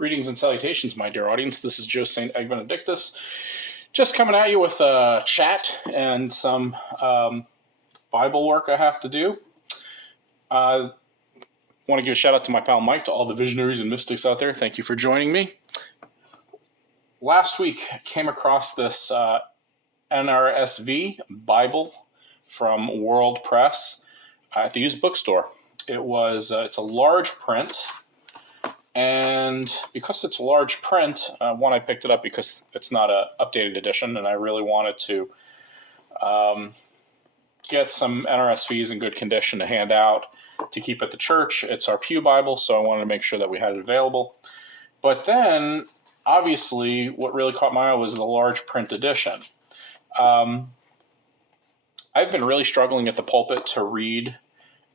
Greetings and salutations, my dear audience. This is Joe St. Egg Benedictus, just coming at you with a chat and some Bible work I have to do. I want to give a shout out to my pal Mike, to all the visionaries and mystics out there. Thank you for joining me. Last week, I came across this NRSV Bible from World Press at the used bookstore. It's a large print. And because it's a large print, I picked it up because it's not an updated edition, and I really wanted to get some NRSVs in good condition to hand out to keep at the church. It's our Pew Bible, so I wanted to make sure that we had it available. But then, obviously, what really caught my eye was the large print edition. I've been really struggling at the pulpit to read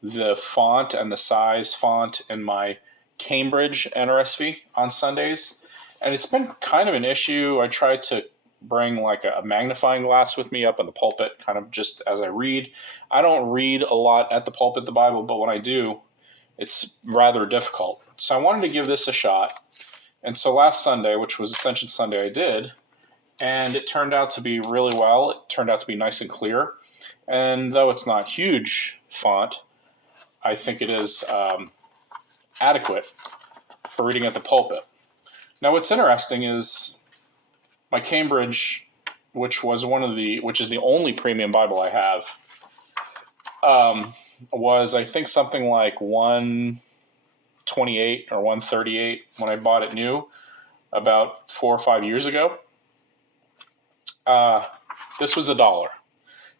the font and the size font in my Cambridge NRSV on Sundays, and it's been kind of an issue. I tried to bring like a magnifying glass with me up in the pulpit, kind of just as I read. I don't read a lot at the pulpit, the Bible, but when I do, it's rather difficult. So I wanted to give this a shot. And so last Sunday, which was Ascension Sunday, I did, and it turned out to be really well. It turned out to be nice and clear. And though it's not huge font, I think it is adequate for reading at the pulpit. Now, what's interesting is my Cambridge, which is the only premium Bible I have, was I think something like 128 or 138 when I bought it new about 4 or 5 years ago. This was $1.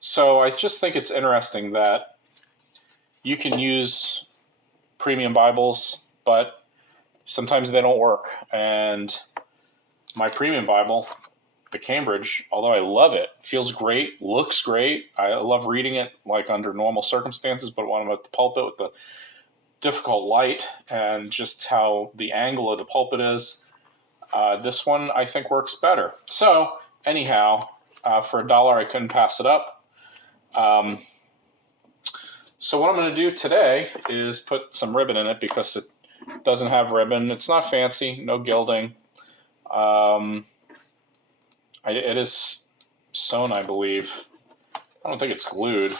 So I just think it's interesting that you can use premium Bibles, but sometimes they don't work. And my premium Bible, the Cambridge, although I love it, feels great, looks great. I love reading it like under normal circumstances, but when I'm at the pulpit with the difficult light and just how the angle of the pulpit is, this one I think works better. So anyhow, for $1, I couldn't pass it up. So what I'm going to do today is put some ribbon in it because it doesn't have ribbon. It's not fancy, no gilding. It is sewn, I believe. I don't think it's glued.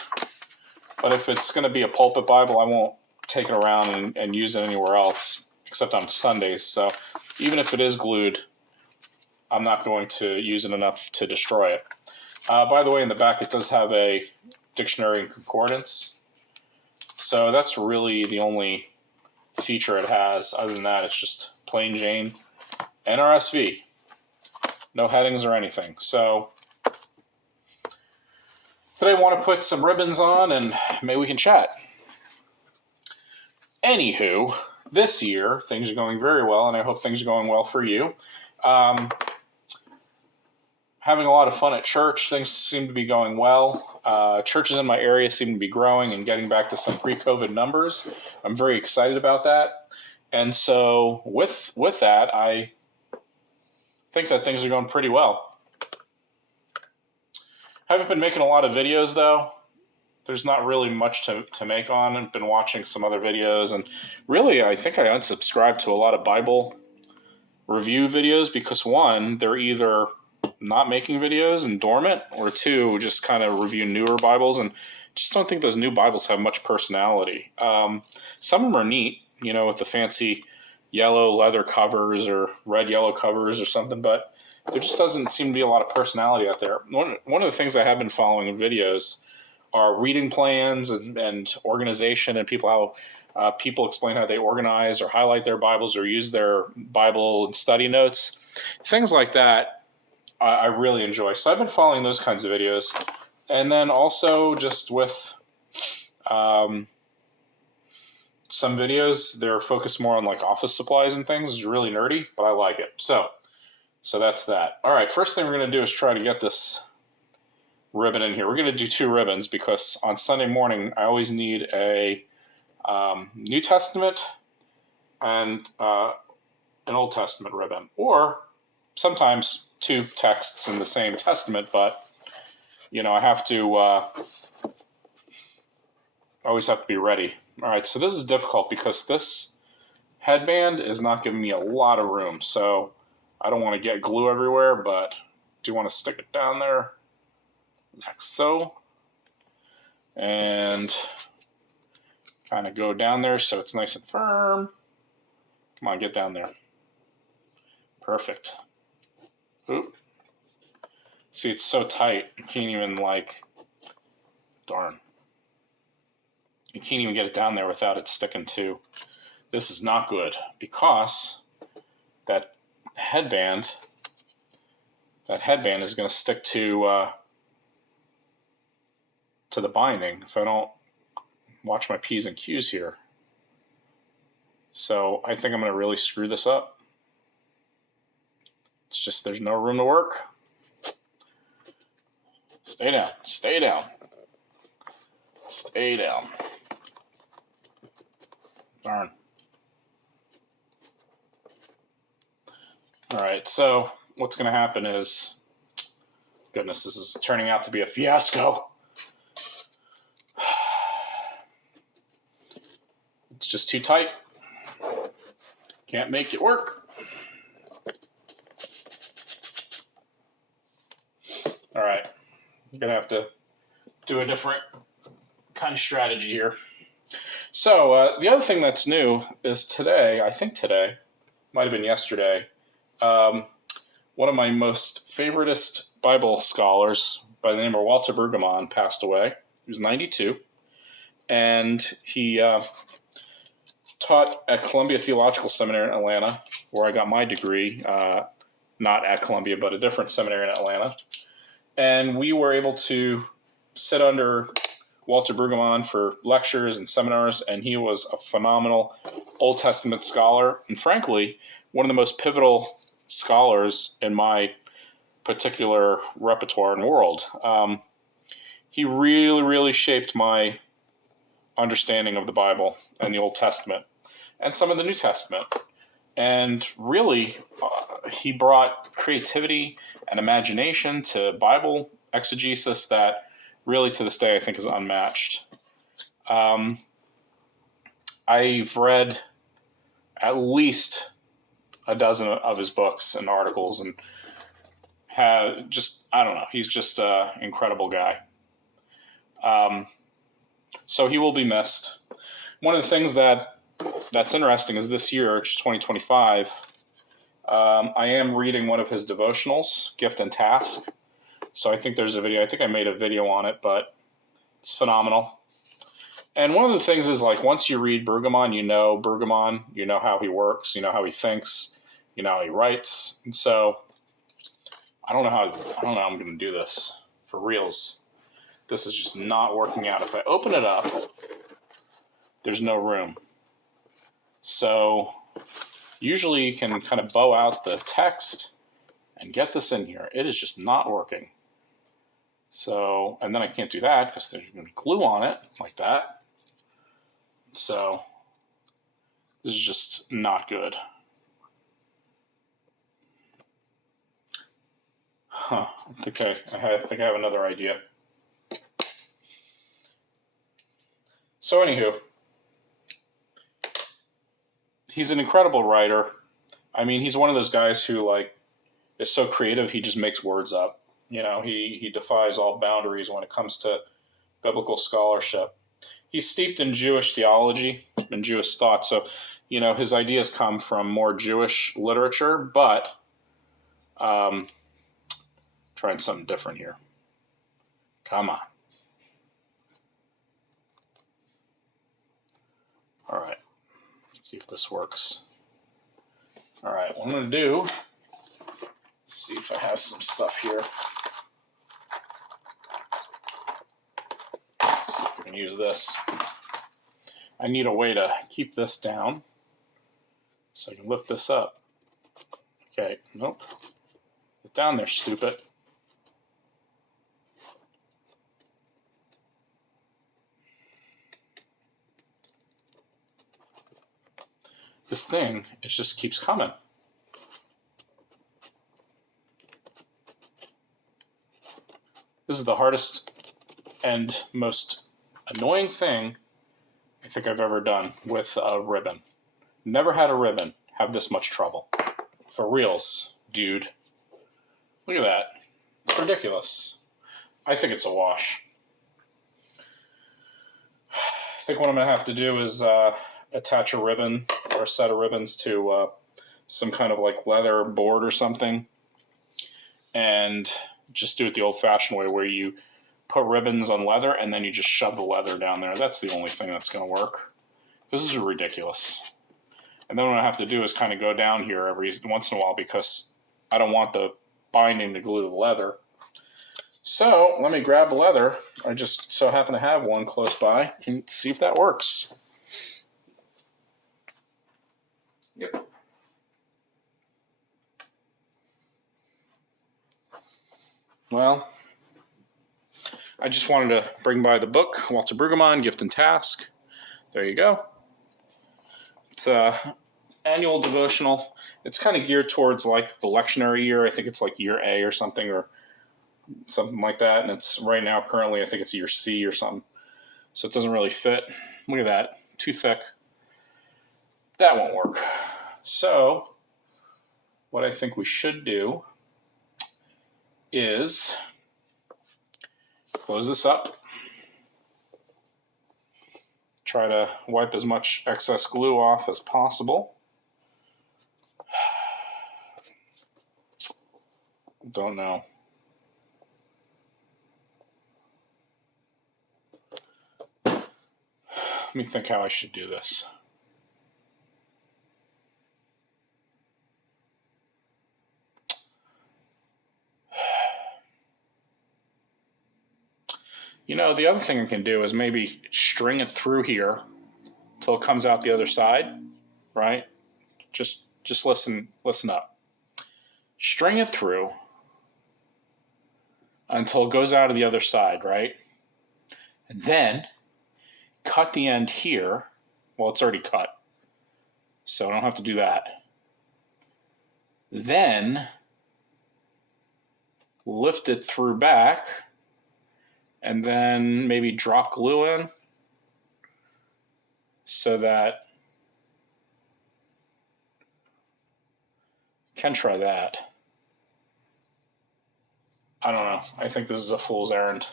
But if it's going to be a pulpit Bible, I won't take it around and use it anywhere else except on Sundays. So even if it is glued, I'm not going to use it enough to destroy it. By the way, in the back, it does have a dictionary and concordance. So that's really the only feature it has. Other than that, it's just plain Jane NRSV. No headings or anything. So today I want to put some ribbons on and maybe we can chat. Anywho, this year, things are going very well, and I hope things are going well for you. Having a lot of fun at church. Things seem to be going well. Churches in my area seem to be growing and getting back to some pre-COVID numbers. I'm very excited about that. And so with that, I think that things are going pretty well. I haven't been making a lot of videos, though. There's not really much to make on. I've been watching some other videos. And really, I think I unsubscribed to a lot of Bible review videos because, one, they're either not making videos and dormant, or two, just kind of review newer Bibles, and just don't think those new Bibles have much personality. Some of them are neat, with the fancy yellow leather covers or red yellow covers or something, but there just doesn't seem to be a lot of personality out there. One of the things I have been following in videos are reading plans and organization, and people explain how they organize or highlight their Bibles or use their Bible and study notes. Things like that I really enjoy. So I've been following those kinds of videos. And then also just with some videos, they're focused more on like office supplies and things. It's really nerdy, but I like it. So that's that. All right, first thing we're going to do is try to get this ribbon in here. We're going to do 2 ribbons because on Sunday morning, I always need a New Testament and an Old Testament ribbon, or sometimes 2 texts in the same testament, but I have to always have to be ready. All right, so this is difficult because this headband is not giving me a lot of room, so I don't want to get glue everywhere, but do want to stick it down there like so, and kind of go down there so it's nice and firm. Come on, get down there. Perfect. Oop. See, it's so tight, you can't even darn. You can't even get it down there without it sticking to. This is not good because that headband is going to stick to the binding if I don't watch my P's and Q's here. So I think I'm going to really screw this up. It's just there's no room to work. Stay down. Stay down. Stay down. Darn. All right, so what's going to happen is, goodness, this is turning out to be a fiasco. It's just too tight. Can't make it work. All right, I'm going to have to do a different kind of strategy here. So the other thing that's new is today, I think today, might have been yesterday, one of my most favoritist Bible scholars by the name of Walter Brueggemann passed away. He was 92, and he taught at Columbia Theological Seminary in Atlanta, where I got my degree, not at Columbia, but a different seminary in Atlanta. And we were able to sit under Walter Brueggemann for lectures and seminars, and he was a phenomenal Old Testament scholar, and frankly, one of the most pivotal scholars in my particular repertoire and world. He really, really shaped my understanding of the Bible and the Old Testament and some of the New Testament. And really, he brought creativity and imagination to Bible exegesis that really to this day I think is unmatched. I've read at least a dozen of his books and articles, and he's just an incredible guy. So he will be missed. One of the things that's interesting is this year, it's 2025, I am reading one of his devotionals, Gift and Task. So I think there's a video. I think I made a video on it, but it's phenomenal. And one of the things is, once you read Brueggemann, you know how he works, you know how he thinks, you know how he writes. And so I don't know how I'm going to do this for reals. This is just not working out. If I open it up, there's no room. So usually you can kind of bow out the text and get this in here. It is just not working. So, and then I can't do that because there's going to be glue on it like that. So this is just not good. I think I have another idea. So anywho, he's an incredible writer. I mean, he's one of those guys who is so creative, he just makes words up. You know, he defies all boundaries when it comes to biblical scholarship. He's steeped in Jewish theology and Jewish thought. So, you know, his ideas come from more Jewish literature, but trying something different here. Come on. All right. See if this works. All right, what I'm going to do, see if I have some stuff here. See if I can use this. I need a way to keep this down so I can lift this up. Okay, nope. Get down there, stupid. This thing, it just keeps coming. This is the hardest and most annoying thing I think I've ever done with a ribbon. Never had a ribbon have this much trouble. For reals, dude. Look at that. It's ridiculous. I think it's a wash. I think what I'm going to have to do is attach a ribbon or a set of ribbons to some kind of like leather board or something, and just do it the old-fashioned way where you put ribbons on leather and then you just shove the leather down there. That's the only thing that's going to work. This is ridiculous. And then what I have to do is kind of go down here every once in a while because I don't want the binding to glue to the leather. So let me grab the leather. I just so happen to have one close by and see if that works. Yep. Well, I just wanted to bring by the book, Walter Brueggemann, Gift and Task. There you go. It's a annual devotional. It's kind of geared towards like the lectionary year. I think it's like year A or something like that. And it's right now, currently, I think it's year C or something. So it doesn't really fit. Look at that. Too thick. That won't work. So what I think we should do is close this up. Try to wipe as much excess glue off as possible. Don't know. Let me think how I should do this. You know, the other thing I can do is maybe string it through here till it comes out the other side, right? Just listen up. String it through until it goes out of the other side, right? And then cut the end here. Well, it's already cut, so I don't have to do that. Then lift it through back, and then maybe drop glue in so that can try that. I don't know. I think this is a fool's errand.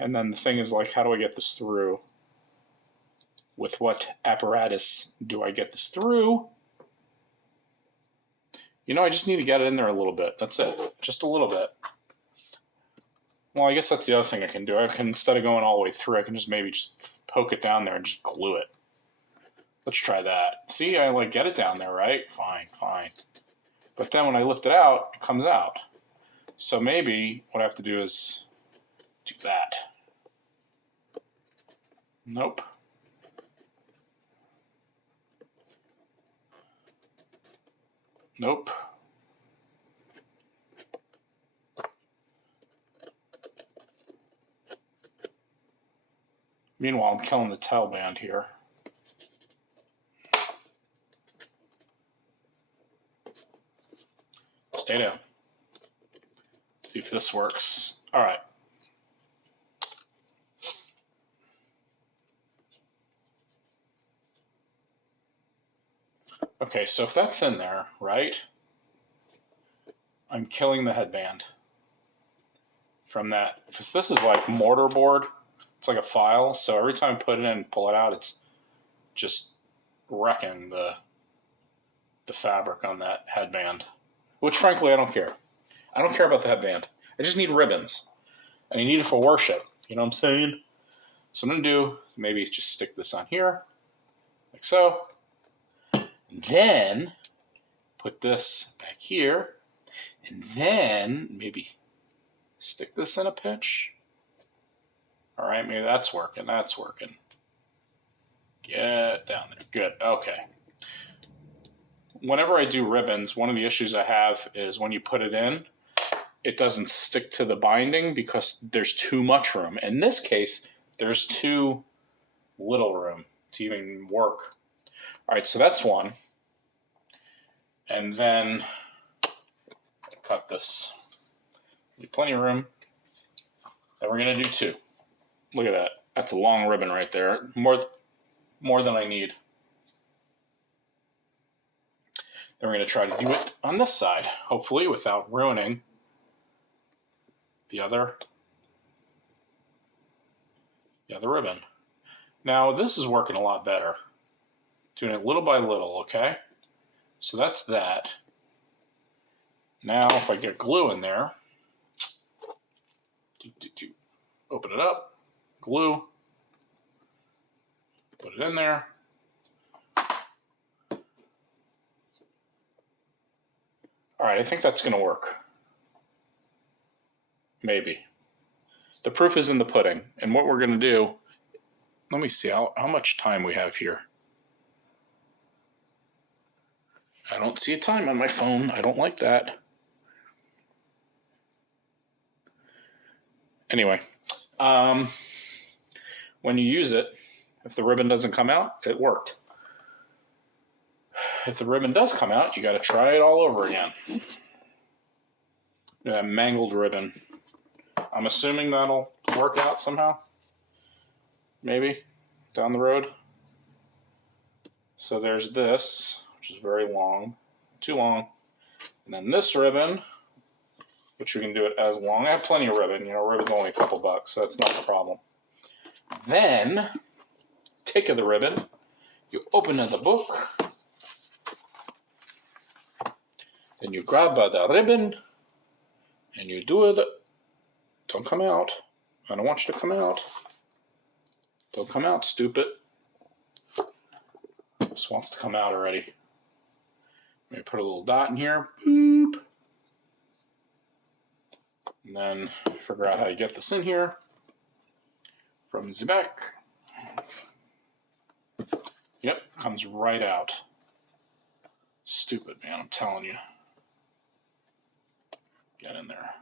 And then the thing is like, how do I get this through? With what apparatus do I get this through? You know, I just need to get it in there a little bit. That's it. Just a little bit. Well, I guess that's the other thing I can do. I can, instead of going all the way through, I can just maybe just poke it down there and just glue it. Let's try that. See, I like get it down there, right? Fine. But then when I lift it out, it comes out. So maybe what I have to do is do that. Nope. Nope. Meanwhile, I'm killing the tail band here. Stay down. See if this works. All right. Okay, so if that's in there, right, I'm killing the headband from that, because this is like mortar board. It's like a file, so every time I put it in and pull it out, it's just wrecking the fabric on that headband, which frankly I don't care. I don't care about the headband. I just need ribbons, and I need it for worship. You know what I'm saying? So I'm going to do, maybe just stick this on here, like so. And then put this back here, and then maybe stick this in a pinch. All right, maybe that's working. Get down there. Good. Okay. Whenever I do ribbons, one of the issues I have is when you put it in, it doesn't stick to the binding because there's too much room. In this case, there's too little room to even work. All right, so that's one. And then cut this. Plenty of room. Then we're going to do two. Look at that. That's a long ribbon right there. More than I need. Then we're going to try to do it on this side, hopefully without ruining the other ribbon. Now this is working a lot better. Doing it little by little, okay? So that's that. Now if I get glue in there, open it up, glue, put it in there. All right, I think that's going to work. Maybe. The proof is in the pudding. And what we're going to do, let me see how much time we have here. I don't see a time on my phone. I don't like that. Anyway, when you use it, if the ribbon doesn't come out, it worked. If the ribbon does come out, you got to try it all over again. That mangled ribbon. I'm assuming that'll work out somehow. Maybe down the road. So there's this, which is very long, too long. And then this ribbon, which we can do it as long. I have plenty of ribbon. You know, ribbon's only a couple bucks, so that's not a problem. Then, take the ribbon, you open the book, then you grab the ribbon, and you do it. Don't come out. I don't want you to come out. Don't come out, stupid. This wants to come out already. Maybe put a little dot in here. Boop. And then figure out how you get this in here. From the back. Yep, comes right out. Stupid, man, I'm telling you. Get in there.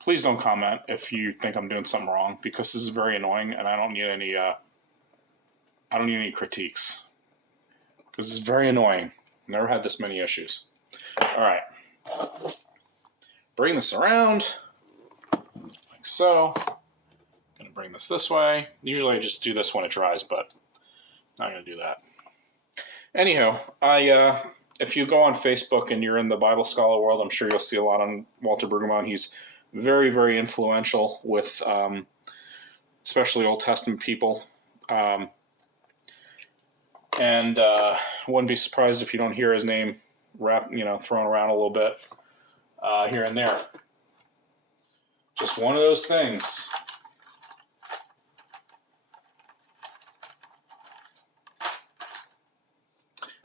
Please don't comment if you think I'm doing something wrong, because this is very annoying and I don't need any critiques. Because it's very annoying. Never had this many issues. All right. Bring this around like so. Gonna bring this way. Usually I just do this when it dries, but not gonna do that. Anyhow, if you go on Facebook and you're in the Bible scholar world, I'm sure you'll see a lot on Walter Brueggemann. He's very, very influential with especially Old Testament people. And wouldn't be surprised if you don't hear his name thrown around a little bit here and there. Just one of those things.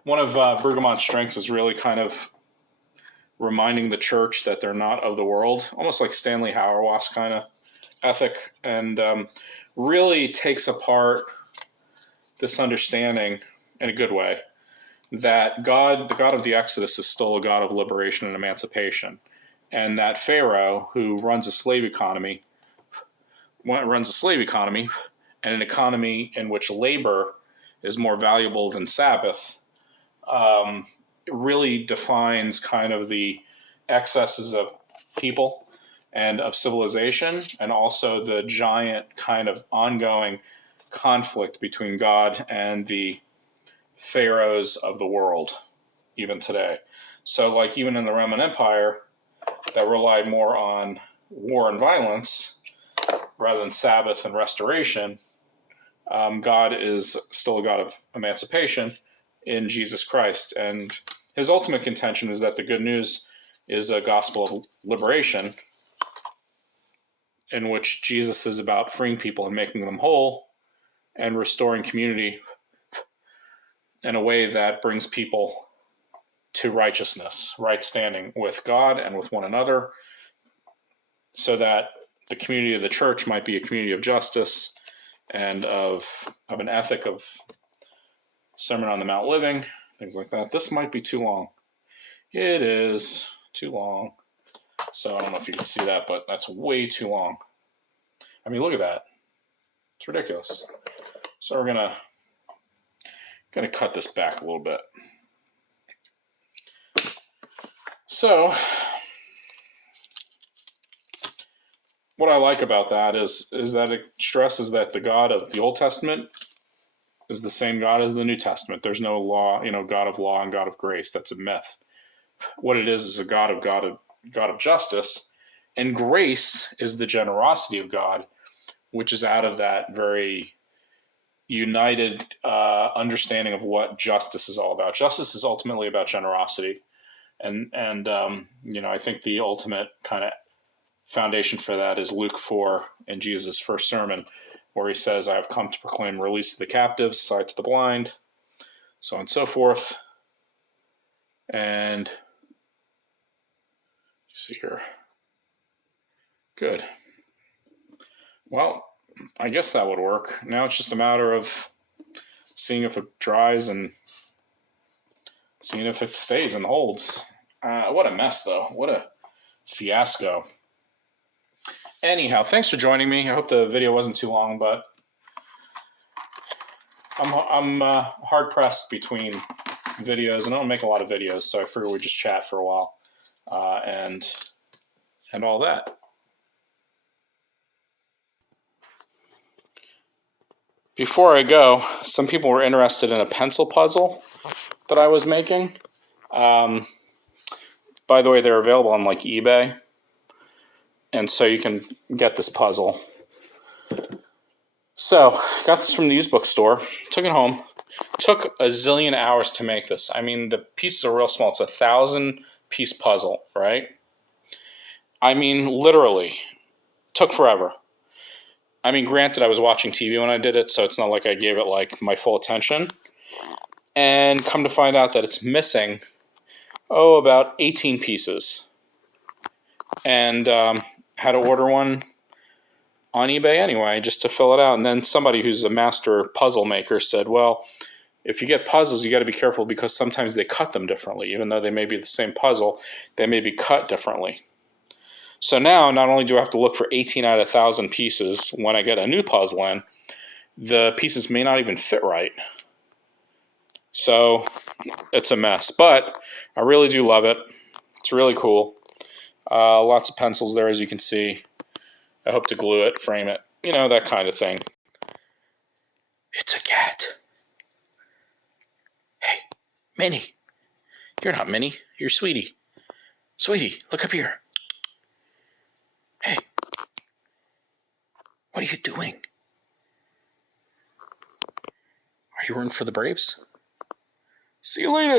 One of Brueggemann's strengths is really kind of reminding the church that they're not of the world, almost like Stanley Hauerwas kind of ethic, and really takes apart this understanding in a good way that God, the God of the Exodus, is still a God of liberation and emancipation, and that Pharaoh, who runs a slave economy, and an economy in which labor is more valuable than Sabbath, really defines kind of the excesses of people and of civilization, and also the giant kind of ongoing conflict between God and the pharaohs of the world, even today. So, like, even in the Roman Empire, that relied more on war and violence rather than Sabbath and restoration, God is still a God of emancipation in Jesus Christ. And his ultimate contention is that the good news is a gospel of liberation, in which Jesus is about freeing people and making them whole and restoring community in a way that brings people to righteousness, right standing with God and with one another, so that the community of the church might be a community of justice and of an ethic of Sermon on the Mount living, things like that. This might be too long. It is too long. So I don't know if you can see that, but that's way too long. I mean, look at that. It's ridiculous. So we're gonna cut this back a little bit. So what I like about that is that it stresses that the God of the Old Testament is the same God as the New Testament. There's no law, God of law and God of grace. That's a myth. What it is a God of justice, and grace is the generosity of God, which is out of that very united understanding of what justice is all about. Justice is ultimately about generosity, and I think the ultimate kind of foundation for that is Luke 4 in Jesus' first sermon, where he says, "I have come to proclaim release to the captives, sight to the blind," so on and so forth. And see here. Good. Well, I guess that would work. Now it's just a matter of seeing if it dries and seeing if it stays and holds. What a mess, though. What a fiasco. Anyhow, thanks for joining me. I hope the video wasn't too long, but I'm hard pressed between videos, and I don't make a lot of videos, so I figured we'd just chat for a while and all that. Before I go, some people were interested in a pencil puzzle that I was making. By the way, they're available on like eBay, and so you can get this puzzle. So, got this from the used book store, took it home. Took a zillion hours to make this. I mean, the pieces are real small. It's a 1,000-piece puzzle, right? I mean, literally, took forever. I mean, granted, I was watching TV when I did it, so it's not like I gave it like my full attention. And come to find out that it's missing, about 18 pieces. And had to order one on eBay anyway, just to fill it out. And then somebody who's a master puzzle maker said, well, if you get puzzles, you got to be careful because sometimes they cut them differently. Even though they may be the same puzzle, they may be cut differently. So now, not only do I have to look for 18 out of 1,000 pieces when I get a new puzzle in, the pieces may not even fit right. So it's a mess. But I really do love it. It's really cool. Lots of pencils there, as you can see. I hope to glue it, frame it, that kind of thing. It's a cat. Hey, Minnie. You're not Minnie. You're Sweetie. Sweetie, look up here. Hey. What are you doing? Are you rooting for the Braves? See you later.